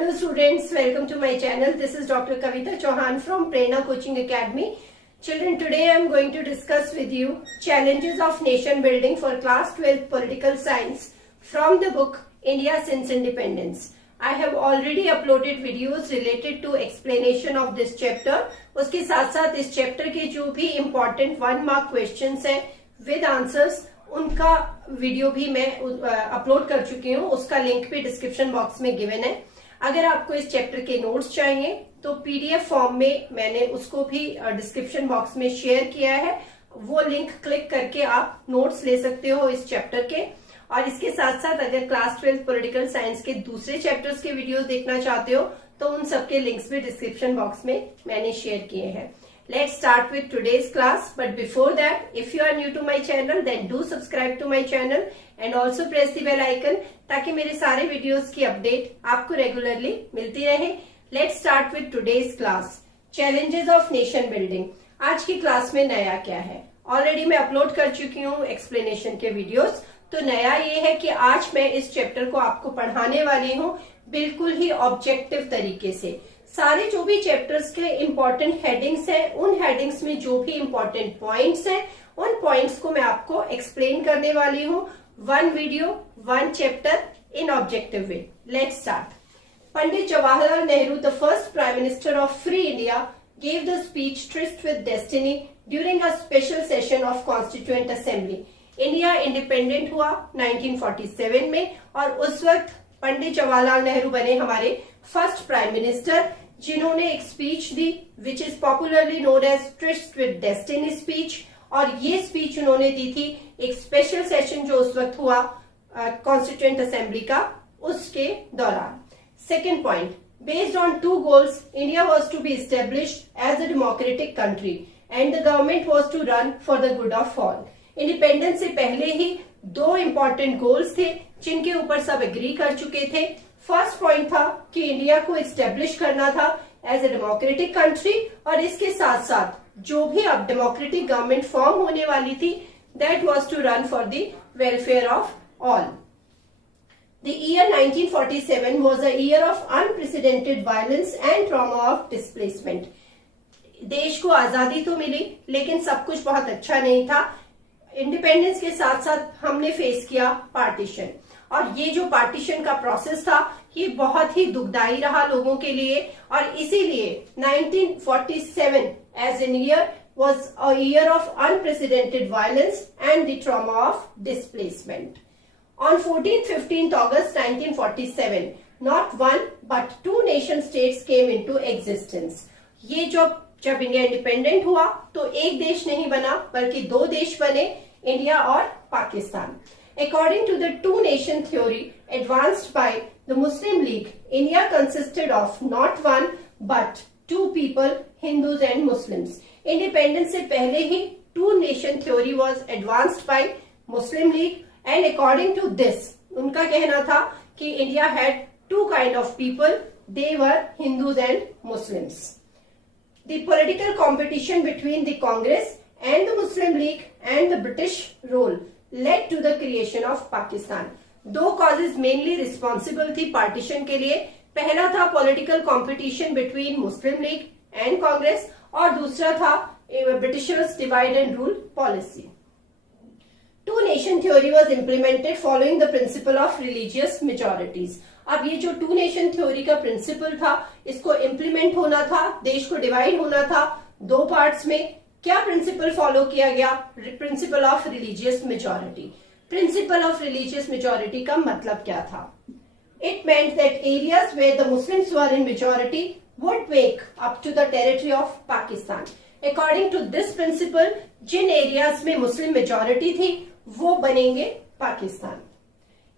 Hello students, welcome to my channel. This is Dr. Kavita Chauhan from Prerna Coaching Academy. Children, today I am going to discuss with you challenges of nation building for class 12 political science from the book India Since Independence. I have already uploaded videos related to explanation of this chapter. उसके साथ साथ इस chapter के जो भी important 1 mark questions है with answers उनका video भी मैं अपलोड कर चुकी हूँ. उसका लिंक भी डिस्क्रिप्शन बॉक्स में गिवन है. अगर आपको इस चैप्टर के नोट्स चाहिए तो पीडीएफ फॉर्म में मैंने उसको भी डिस्क्रिप्शन बॉक्स में शेयर किया है. वो लिंक क्लिक करके आप नोट्स ले सकते हो इस चैप्टर के. और इसके साथ साथ अगर क्लास 12 पॉलिटिकल साइंस के दूसरे चैप्टर्स के वीडियोस देखना चाहते हो तो उन सबके लिंक्स भी डिस्क्रिप्शन बॉक्स में मैंने शेयर किए हैं. Let's start with today's class, but before that, if you are new to my channel, then do subscribe to my channel and also press the bell icon ताकि मेरे सारे videos की update आपको regularly मिलती रहे. Let's start with today's class. Challenges of nation building. आज की class में नया क्या है? ऑलरेडी मैं अपलोड कर चुकी हूँ एक्सप्लेनेशन के वीडियोस. तो नया ये है कि आज मैं इस चैप्टर को आपको पढ़ाने वाली हूँ बिल्कुल ही ऑब्जेक्टिव तरीके से. सारे जो भी चैप्टर्स के इम्पोर्टेंट हेडिंग्स हैं, उन हेडिंग्स में जो भी इम्पोर्टेंट पॉइंट्स हैं, उन पॉइंट्स को मैं आपको एक्सप्लेन करने वाली हूँ. 1 video 1 chapter in objective way. Let's start. Pandit Jawaharlal Nehru, the first prime minister of free India, gave the speech Tryst with Destiny during a special session of Constituent Assembly. India independent हुआ 1947 में और उस वक्त पंडित जवाहरलाल नेहरू बने हमारे फर्स्ट प्राइम मिनिस्टर, जिन्होंने एक speech दी which is popularly known as tryst with destiny speech. और ये स्पीच उन्होंने दी थी एक स्पेशल सेशन जो उस वक्त हुआ कॉन्स्टिट्यूएंट असेंबली का, उसके दौरान. Second point, based on 2 goals, India was to be established as a democratic country and the government was to run for the good of all. Independence से पहले ही 2 इंपॉर्टेंट गोल्स थे जिनके ऊपर सब एग्री कर चुके थे. फर्स्ट पॉइंट था कि इंडिया को एस्टेब्लिश करना था एज ए डेमोक्रेटिक कंट्री, और इसके साथ साथ जो भी अब डेमोक्रेटिक गवर्नमेंट फॉर्म होने वाली थी that was to run for the welfare of all. The year 1947 was a year of unprecedented violence and trauma of displacement. देश को आजादी तो मिली लेकिन सब कुछ बहुत अच्छा नहीं था. इंडिपेंडेंस के साथ साथ हमने फेस किया पार्टीशन, और ये जो पार्टीशन का प्रोसेस था ये बहुत ही दुखदाई रहा लोगों के लिए. और इसीलिए 1947 as an year was a year of unprecedented violence and the trauma of displacement. On 14th-15th August 1947, not one but 2 nation states came into existence. ये जब इंडिया इंडिपेंडेंट हुआ तो एक देश नहीं बना बल्कि 2 देश बने, इंडिया और Pakistan. According to the 2 nation theory advanced by the Muslim League, India consisted of not one but 2 people, Hindus and Muslims. Independence से पहले ही 2 nation theory was advanced by Muslim League, and according to this उनका कहना था कि India had 2 kind of people, they were Hindus and Muslims. The political competition between the Congress and the Muslim League and the British rule led to the creation of Pakistan. 2 causes mainly responsible थी partition के लिए. पहला था political competition between Muslim league and Congress, और दूसरा था Britishers divide and rule policy. 2 nation theory was implemented following the principle of religious majorities. अब ये जो 2 nation theory का प्रिंसिपल था इसको इम्प्लीमेंट होना था, देश को डिवाइड होना था 2 पार्ट्स में. क्या प्रिंसिपल फॉलो किया गया? Principle of religious majority. Principle of religious majority का मतलब क्या था? It meant that areas where the Muslims were in majority would wake up to the territory of Pakistan. According to this principle जिन areas में Muslim majority थी वो बनेंगे Pakistan.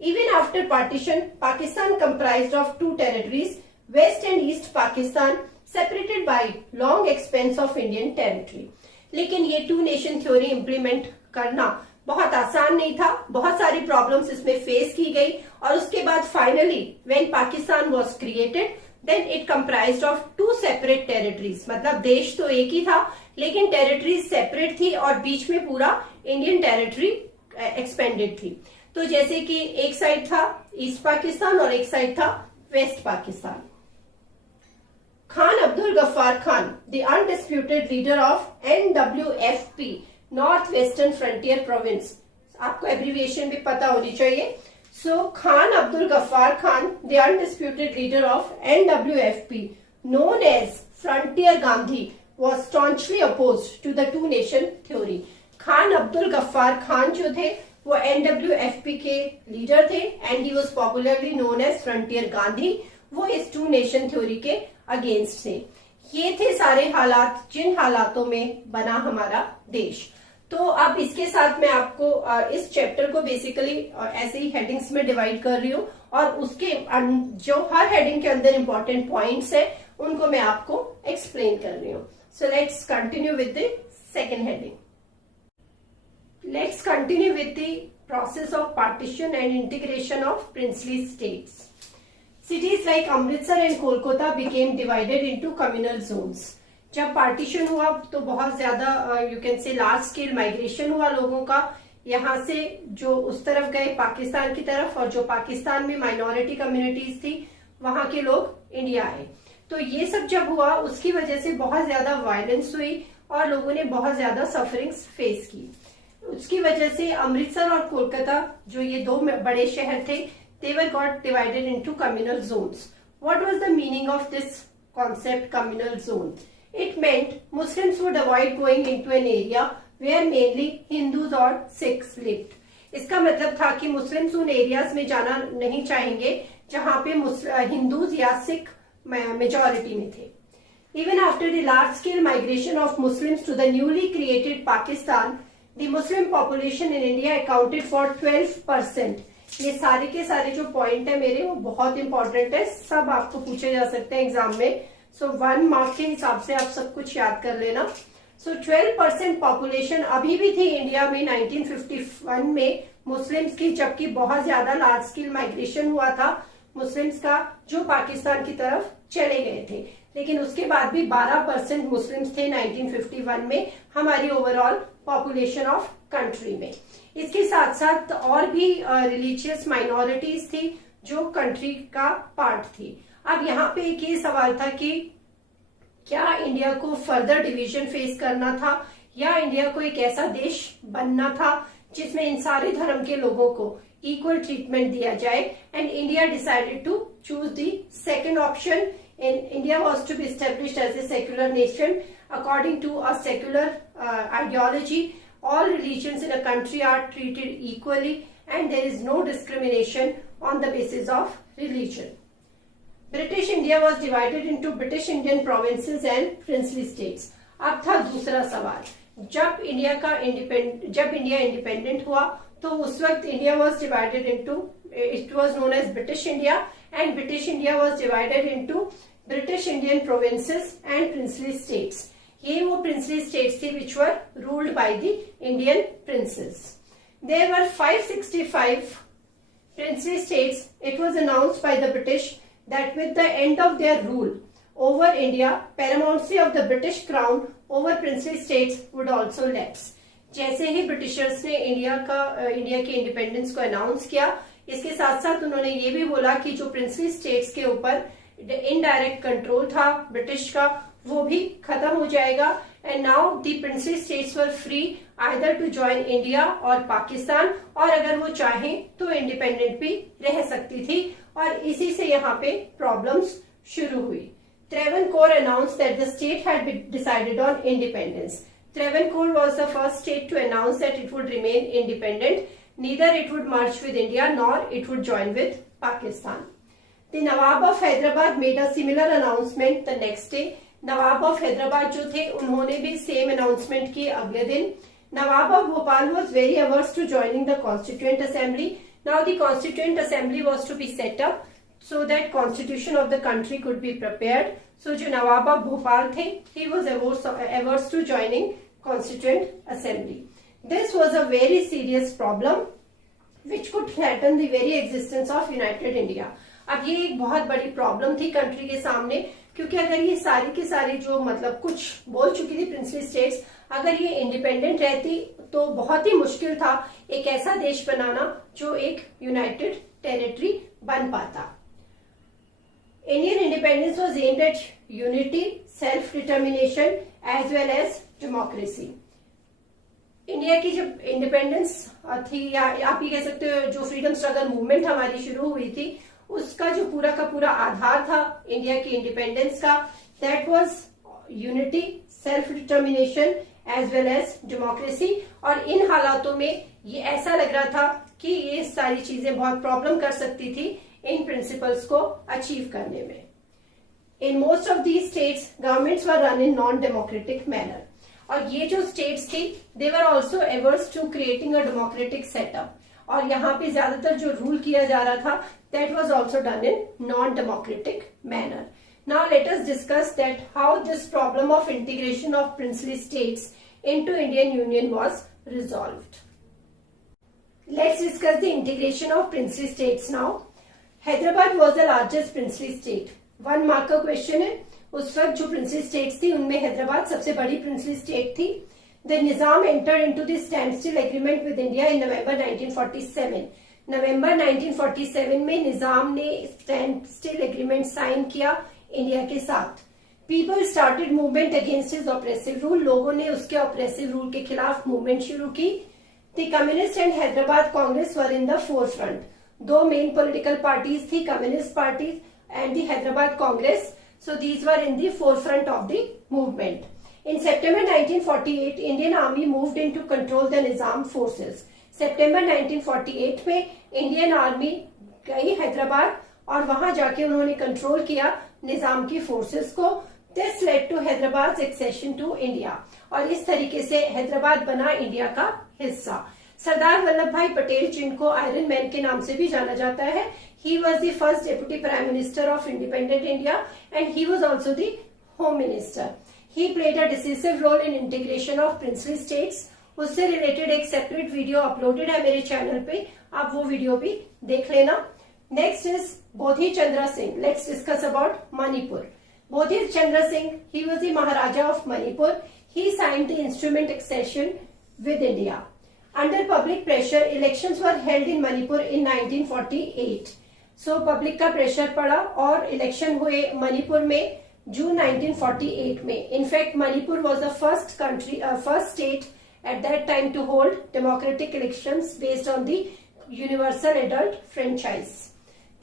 Even after partition, Pakistan comprised of 2 territories, West and East Pakistan, separated by long expanse of Indian territory. लेकिन ये 2 nation theory implement करना बहुत आसान नहीं था, बहुत सारी प्रॉब्लम्स इसमें फेस की गई. और उसके बाद finally when Pakistan was created then it comprised of 2 separate territories. मतलब देश तो एक ही था लेकिन टेरिटरीज सेपरेट थी और बीच में पूरा इंडियन टेरिटरी एक्सपेंडेड थी. तो जैसे कि एक साइड था ईस्ट पाकिस्तान और एक साइड था west Pakistan. Khan Abdul Ghaffar Khan, the undisputed leader of NWFP, North Western Frontier Province. आपको एब्रीविएशन भी पता होनी चाहिए. So Khan Abdul Ghaffar Khan, the undisputed leader of NWFP, known as Frontier Gandhi, was staunchly opposed to the two nation theory. Khan Abdul Ghaffar Khan जो थे वो NWFP के leader थे and he was popularly known as Frontier Gandhi. वो इस to nation theory के against थे. ये थे सारे हालात जिन हालातों में बना हमारा देश. तो अब इसके साथ मैं आपको इस चैप्टर को बेसिकली ऐसे ही हेडिंग्स में डिवाइड कर रही हूँ और उसके जो हर हेडिंग के अंदर इंपॉर्टेंट पॉइंट्स है उनको मैं आपको एक्सप्लेन कर रही हूँ. So let's continue with the second heading. Let's continue with the process of partition and integration of princely states. Cities like Amritsar and Kolkata became divided into communal zones. जब partition हुआ तो बहुत ज्यादा you can से large scale migration हुआ लोगों का, यहाँ से जो उस तरफ गए पाकिस्तान की तरफ और जो पाकिस्तान में माइनॉरिटी कम्युनिटीज थी वहां के लोग इंडिया आए. तो ये सब जब हुआ उसकी वजह से बहुत ज्यादा वायलेंस हुई और लोगों ने बहुत ज्यादा सफरिंग्स फेस की. उसकी वजह से अमृतसर और कोलकाता जो ये दो बड़े शहर थे they were got divided into communal zones. What was the meaning of this concept communal zone? It meant Muslims would avoid going into an area where mainly Hindus or Sikhs lived. इसका मतलब था कि Muslims उन areas में जाना नहीं चाहेंगे जहां पे हिंदूज या सिख मेजॉरिटी में थे. Even after the large scale migration of Muslims to the newly created Pakistan, the Muslim population in India accounted for 12%. ये सारे के सारे जो पॉइंट है मेरे वो बहुत इंपॉर्टेंट है, सब आपको पूछे जा सकते हैं एग्जाम में. सो 1 मार्क के हिसाब से आप सब कुछ याद कर लेना. सो 12% पॉपुलेशन अभी भी थी इंडिया में 1951 में मुस्लिम्स की, जबकि बहुत ज्यादा लार्ज स्केल माइग्रेशन हुआ था मुस्लिम्स का जो पाकिस्तान की तरफ चले गए थे. लेकिन उसके बाद भी 12% मुस्लिम्स थे 1951 में हमारी ओवरऑल पॉपुलेशन ऑफ कंट्री में. इसके साथ साथ और भी रिलीजियस माइनॉरिटीज थी जो कंट्री का पार्ट थी. अब यहाँ पे एक ये सवाल था कि क्या इंडिया को फर्दर डिवीजन फेस करना था या इंडिया को एक ऐसा देश बनना था जिसमें इन सारे धर्म के लोगों को इक्वल ट्रीटमेंट दिया जाए. And India decided to choose the second option. India was to be established as a secular nation according to a secular ideology. All religions in a country are treated equally and there is no discrimination on the basis of religion. British India was divided into British Indian provinces and princely states. अब था दूसरा सवाल. जब India independent हुआ तो उस वक्त India was divided into, it was known as British India and British India was divided into British Indian provinces and princely states. ये वो princely states थी which were ruled by the Indian princes. There were 565 princely states. It was announced by the British that with the end of their rule over India, paramountcy of the British crown over princely states would also lapse. जैसे ही Britishers ने India के independence को announce किया, इसके साथ साथ उन्होंने ये भी बोला कि जो प्रिंसली स्टेट्स के ऊपर इनडायरेक्ट कंट्रोल था ब्रिटिश का वो भी खत्म हो जाएगा. And now the princely states were free either to join India और पाकिस्तान, और अगर वो चाहें तो इंडिपेंडेंट भी रह सकती थी. और इसी से यहाँ पे प्रॉब्लम्स शुरू हुई. Travancore announced that the state had decided on independence. Travancore was the first state to announce that it would remain independent. Neither it would merge with India nor it would join with Pakistan. The Nawab of Hyderabad made a similar announcement the next day. Nawab of Hyderabad जो थे उन्होंने भी same announcement की अगले दिन. Nawab of Bhopal was very averse to joining the Constituent Assembly. Now the Constituent Assembly was to be set up so that constitution of the country could be prepared. So जो नवाब of Bhopal थे, he was averse to joining Constituent Assembly. This was a very serious problem which could threaten the very existence of United India. अब ये एक बहुत बड़ी problem थी country के सामने, क्योंकि अगर ये सारी की सारी जो मतलब कुछ बोल चुकी थी प्रिंसली स्टेट्स, अगर ये इंडिपेंडेंट रहती तो बहुत ही मुश्किल था एक ऐसा देश बनाना जो एक यूनाइटेड टेरिटरी बन पाता. Indian independence was aimed at unity, self-determination as well as democracy. India की जब इंडिपेंडेंस थी, या आप ये कह सकते हो जो फ्रीडम स्ट्रगल मूवमेंट हमारी शुरू हुई थी, उसका जो पूरा का पूरा आधार था इंडिया की इंडिपेंडेंस का, that was unity, self determination as well as democracy. और इन हालातों में ये ऐसा लग रहा था कि ये सारी चीजें बहुत प्रॉब्लम कर सकती थी इन प्रिंसिपल्स को अचीव करने में. In most of these states governments were run in non democratic manner. और ये जो स्टेट्स थी they were also averse to creating a democratic setup. और यहाँ पे ज्यादातर जो रूल किया जा रहा था that was also done in non democratic manner. Now let us discuss that how this problem of integration of princely states into Indian union was resolved. Let's discuss the integration of princely states now. Hyderabad was the largest princely state. 1 mark का question है. उस वक्त जो princely states थी उनमें हैदराबाद सबसे बड़ी princely state थी. The Nizam entered into the standstill agreement with India in November 1947. नवंबर 1947 में निजाम ने स्टैंडस्टिल एग्रीमेंट साइन किया इंडिया के साथ. People started movement against his oppressive rule. लोगों ने उसके ऑपरेसिव रूल के खिलाफ मूवमेंट शुरू की. The Communist and Hyderabad Congress were in the forefront. 2 main political parties थी, Communist Party and the Hyderabad Congress. So these were in the forefront of the movement. In September 1948, Indian Army moved in to control the Nizam forces. September 1948 में Indian Army गई हैदराबाद और वहां जाके उन्होंने control किया निजाम की forces को. This led to Hyderabad's accession to India. और इस तरीके से हैदराबाद बना इंडिया का हिस्सा. सरदार वल्लभ भाई पटेल, जिनको आयरन मैन के नाम से भी जाना जाता है, he was the first deputy prime minister of independent India and he was also the home minister. He played a decisive role in integration of princely states. उससे रिलेटेड एक सेपरेट वीडियो अपलोडेड है मेरे channel पे, आप वो video भी देख लेना. Next is Bodhi Chandra Singh. Let's discuss about Manipur. Bodhi Chandra Singh, he was the Maharaja of Manipur. He signed the instrument accession with India. Under public pressure, elections were held in Manipur in 1948. So public का pressure पड़ा और election हुए मणिपुर में जून 1948 में. In fact, Manipur was the first state at that time to hold democratic elections based on the universal adult franchise.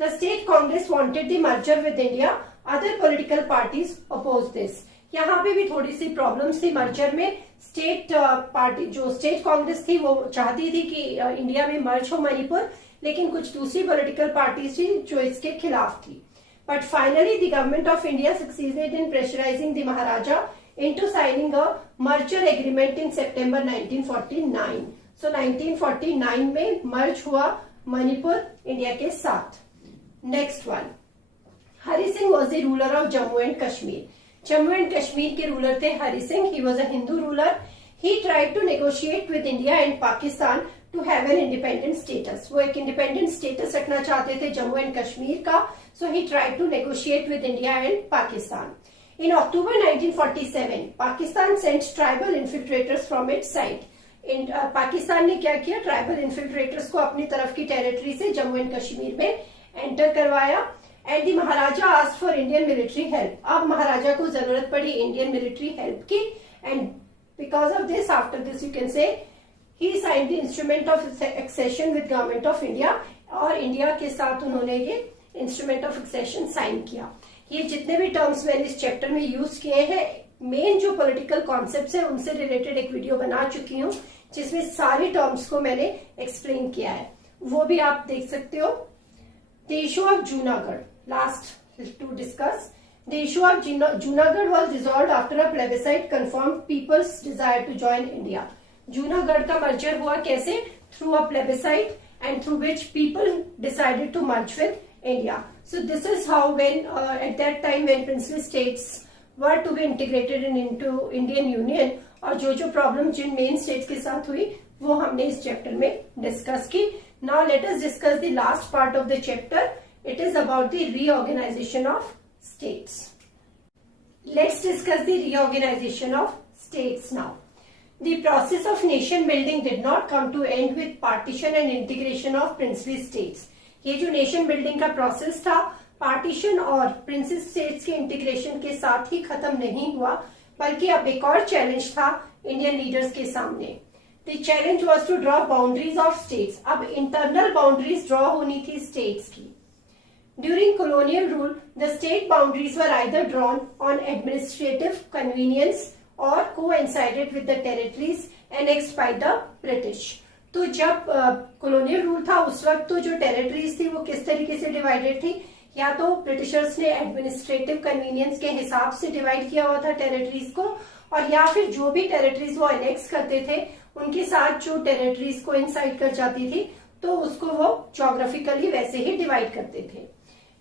The state Congress wanted the merger with India. Other political parties opposed this. यहाँ पे भी थोड़ी सी problems थी merger में. State party जो state Congress थी वो चाहती थी कि इंडिया में मर्ज हो मणिपुर, लेकिन कुछ दूसरी पॉलिटिकल पार्टीज थी जो इसके खिलाफ थी. But finally the government of India succeeded in pressurising the maharaja into signing a merger agreement in September 1949. So 1949 में मर्ज हुआ मणिपुर इंडिया के साथ. Next one, Hari Singh was the ruler of Jammu and Kashmir. Jammu and Kashmir के रूलर थे Hari Singh. He was a Hindu ruler. He tried to negotiate with India and Pakistan to have an independent status. वो एक independent status रखना चाहते थे जम्मू एंड कश्मीर का. So he tried to negotiate with India and Pakistan. In October 1947 Pakistan sent tribal infiltrators from its side. Pakistan ने क्या किया, tribal infiltrators को अपनी तरफ की टेरिटरी से जम्मू एंड कश्मीर में एंटर करवाया. And the maharaja asked for Indian military help. अब महाराजा को जरूरत पड़ी इंडियन मिलिट्री हेल्प की. And because of this, after this you can say he signed the instrument of accession with government of India. और India के साथ उन्होंने ये इंस्ट्रूमेंट ऑफ एक्सेशन साइन किया. ये जितने भी टर्म्स मैंने इस चैप्टर में यूज किए हैं, मेन जो पॉलिटिकल कॉन्सेप्ट्स है उनसे रिलेटेड एक वीडियो बना चुकी हूँ जिसमें सारे टर्म्स को मैंने एक्सप्लेन किया है, वो भी आप देख सकते हो. The issue of Junagadh, last to discuss. The issue of Junagadh was resolved after a plebiscite confirmed people's desire to join India. Junagadh का merger हुआ कैसे? Through a plebiscite and through which people decided to merge with India. So this is how when at that time when princely states were to be integrated into Indian Union, और जो problem जिन main states के साथ हुई वो हमने इस chapter में discuss की. Now let us discuss the last part of the chapter. It is about the reorganization of states. Let's discuss the reorganization of states now. The process of nation building did not come to end with partition and integration of princely states. ये जो nation building का process था partition और princess states के integration के साथ ही खत्म नहीं हुआ, बल्कि अब एक और चैलेंज था इंडियन लीडर्स के सामने। The challenge was to draw boundaries of states. अब इंटरनल बाउंड्रीज ड्रॉ होनी थी स्टेट्स की। During colonial rule, the state boundaries were either drawn on administrative convenience or coincided with the territories annexed by the British. तो जब colonial rule था उस वक्त तो जो territories थी वो किस तरीके से divided थी, या तो ब्रिटिशर्स ने एडमिनिस्ट्रेटिव कन्वीनियंस के हिसाब से डिवाइड किया हुआ था टेरिटरीज को, और या फिर जो भी टेरिटरीज वो एनेक्स करते थे उनके साथ जो टेरिटरीज को इंसाइड कर जाती थी तो उसको वो ज्योग्राफिकली वैसे ही डिवाइड करते थे।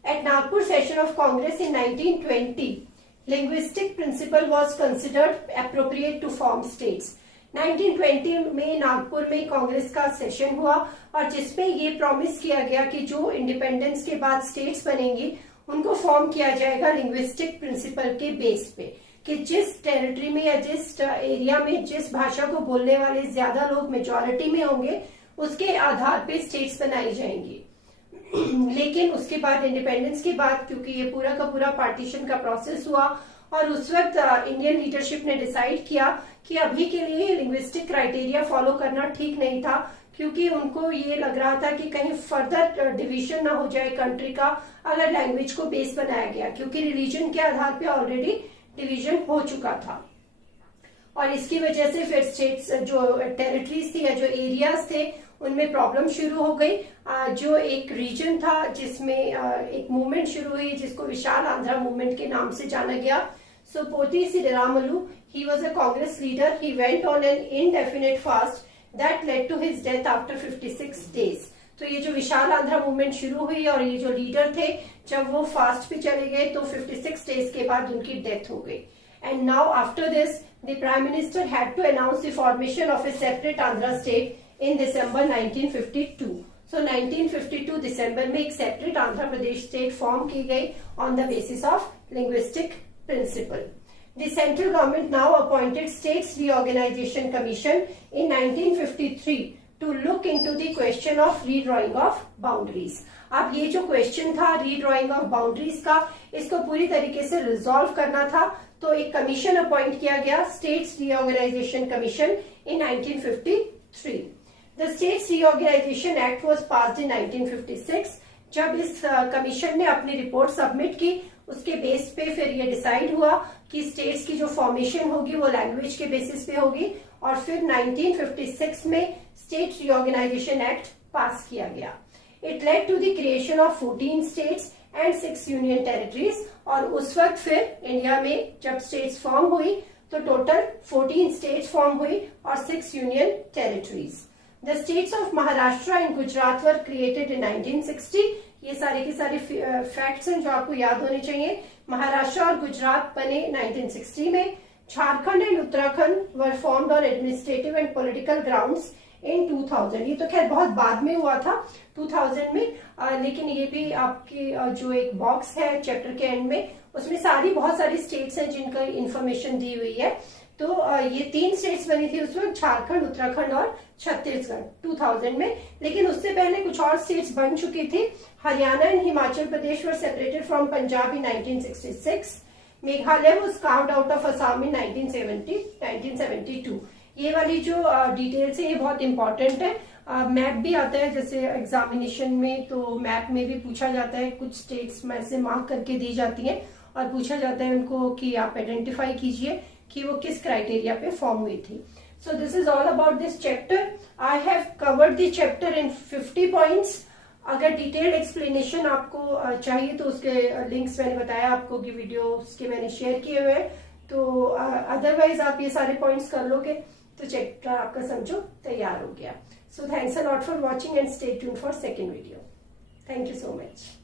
At Nagpur session of Congress in 1920, linguistic principle was considered appropriate to form states. 1920 में नागपुर में कांग्रेस का सेशन हुआ और जिसमें ये प्रॉमिस किया गया कि जो इंडिपेंडेंस के बाद स्टेट्स बनेंगी उनको फॉर्म किया जाएगा लिंग्विस्टिक प्रिंसिपल के बेस पे, कि जिस टेरिटरी में या जिस एरिया में जिस भाषा को बोलने वाले ज्यादा लोग मेजॉरिटी में होंगे उसके आधार पे स्टेट्स बनाई जाएंगी। लेकिन उसके बाद इंडिपेंडेंस के बाद क्योंकि ये पूरा का पूरा पार्टीशन का प्रोसेस हुआ और उस वक्त इंडियन लीडरशिप ने डिसाइड किया कि अभी के लिए लिंग्विस्टिक क्राइटेरिया फॉलो करना ठीक नहीं था, क्योंकि उनको ये लग रहा था कि कहीं फर्दर डिवीजन ना हो जाए कंट्री का अगर लैंग्वेज को बेस बनाया गया, क्योंकि रिलीजन के आधार पे ऑलरेडी डिवीजन हो चुका था। और इसकी वजह से फिर स्टेट्स जो टेरिटरीज थी या जो एरियाज थे उनमें प्रॉब्लम शुरू हो गई। जो एक रीजन था जिसमें एक मूवमेंट शुरू हुई जिसको विशाल आंध्रा मूवमेंट के नाम से जाना गया। सो पोती Sriramulu, he was a Congress leader. He went on an indefinite fast that led to his death after 56 days. तो ये जो विशाल आंध्रा मूवमेंट शुरू हुई और ये जो लीडर थे जब वो फास्ट पे चले गए तो 56 डेज के बाद उनकी डेथ हो गई। And now after this, the Prime Minister had to announce the formation of a separate Andhra state in December 1952. So 1952 दिसंबर में एक separate Andhra Pradesh state form की गई on the basis of linguistic principle. The central government now appointed States Reorganization Commission in 1953 to look into the question of redrawing of boundaries. अब ये जो question था redrawing of boundaries का, इसको पूरी तरीके से रिजॉल्व करना था, तो एक कमीशन अपॉइंट किया गया, states reorganisation commission in 1953। The states reorganisation act was passed in 1956। जब इस कमीशन ने अपनी रिपोर्ट सबमिट की उसके बेस पे फिर ये डिसाइड हुआ कि स्टेट्स की जो फॉर्मेशन होगी वो लैंग्वेज के बेसिस पे होगी, और फिर 1956 में स्टेट रीऑर्गेनाइजेशन एक्ट पास किया गया। It led to the creation of 14 states and 6 union territories, और उस वक्त फिर इंडिया में जब स्टेट्स फॉर्म हुई तो टोटल 14 स्टेट्स फॉर्म हुई और 6 union territories. The states of Maharashtra and Gujarat were created in 1960। ये सारे के सारे फैक्ट्स हैं जो आपको याद होने चाहिए। महाराष्ट्र और गुजरात बने 1960 में। Jharkhand and Uttarakhand were formed on administrative and political grounds इन 2000। ये तो खैर बहुत बाद में हुआ था 2000 में, लेकिन ये भी आपकी जो एक बॉक्स है चैप्टर के एंड में उसमें बहुत सारी स्टेट्स हैं जिनका इंफॉर्मेशन दी हुई है। तो ये 3 स्टेट्स बनी थी उस वक्त, झारखंड, उत्तराखंड और छत्तीसगढ़ 2000 में। लेकिन उससे पहले कुछ और स्टेट्स बन चुकी थी। Haryana and Himachal Pradesh were separated from Punjab in 1966। Meghalaya was carved out of Assam in 1972। ये वाली जो डिटेल्स है ये बहुत इंपॉर्टेंट है। मैप भी आता है जैसे एग्जामिनेशन में, तो मैप में भी पूछा जाता है, कुछ स्टेट्स में से मार्क करके दी जाती हैं और पूछा जाता है उनको कि आप आइडेंटिफाई कीजिए कि वो किस क्राइटेरिया पे फॉर्म हुई थी। So this is all about this chapter. I have covered the chapter in 50 points. अगर डिटेल्ड एक्सप्लेनेशन आपको चाहिए तो उसके लिंक्स मैंने बताया आपको कि वीडियो उसके मैंने शेयर किए हुए हैं, तो अदरवाइज आप ये सारे पॉइंट्स कर लोगे तो चैप्टर आपका समझो तैयार हो गया। So thanks a lot for watching and stay tuned for second video. Thank you so much.